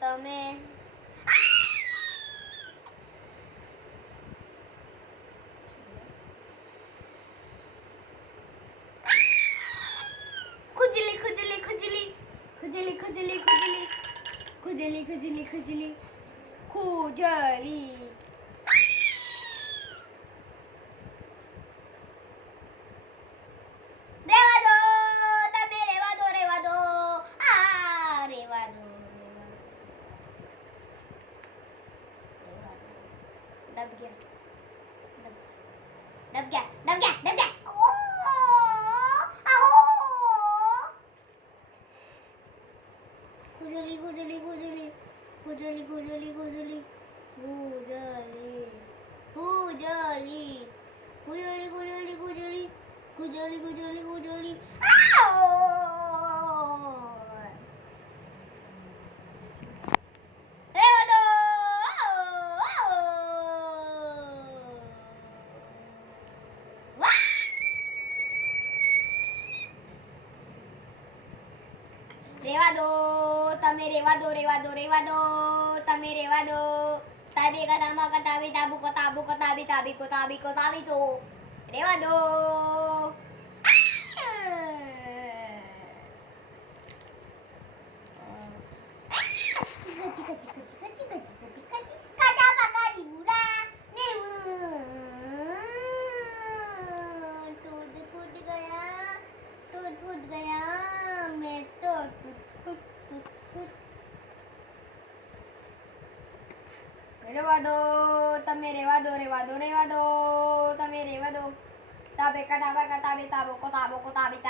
તમે ખુજલી ખુજલી ખુજલી ખુજલી ખુજલી ખુજલી ખુજલી ખુજલી ખુજલી ખુજલી डब गया खुजली खुजली खुजली खुजली खुजली खुजली खुजली खुजली खुजली खुजली खुजली खुजली खुजली खुजली રેવા દો તમે રેવા દો તમે રેવા દો તાબી કતામાં કતાબી તાબુ કતાબુ કતાબી તાબી કતાબી કતાબી તો રેવા દો કચી કચી કચી કચી કચી કચી કચી કાચા પકાડી મુડા ને टूट फूट गया मैं तो રેવા દો તમે રેવા દો તમે રેવા દો તાબે કતાબા કતાબે તાબો કતાબો કતાબી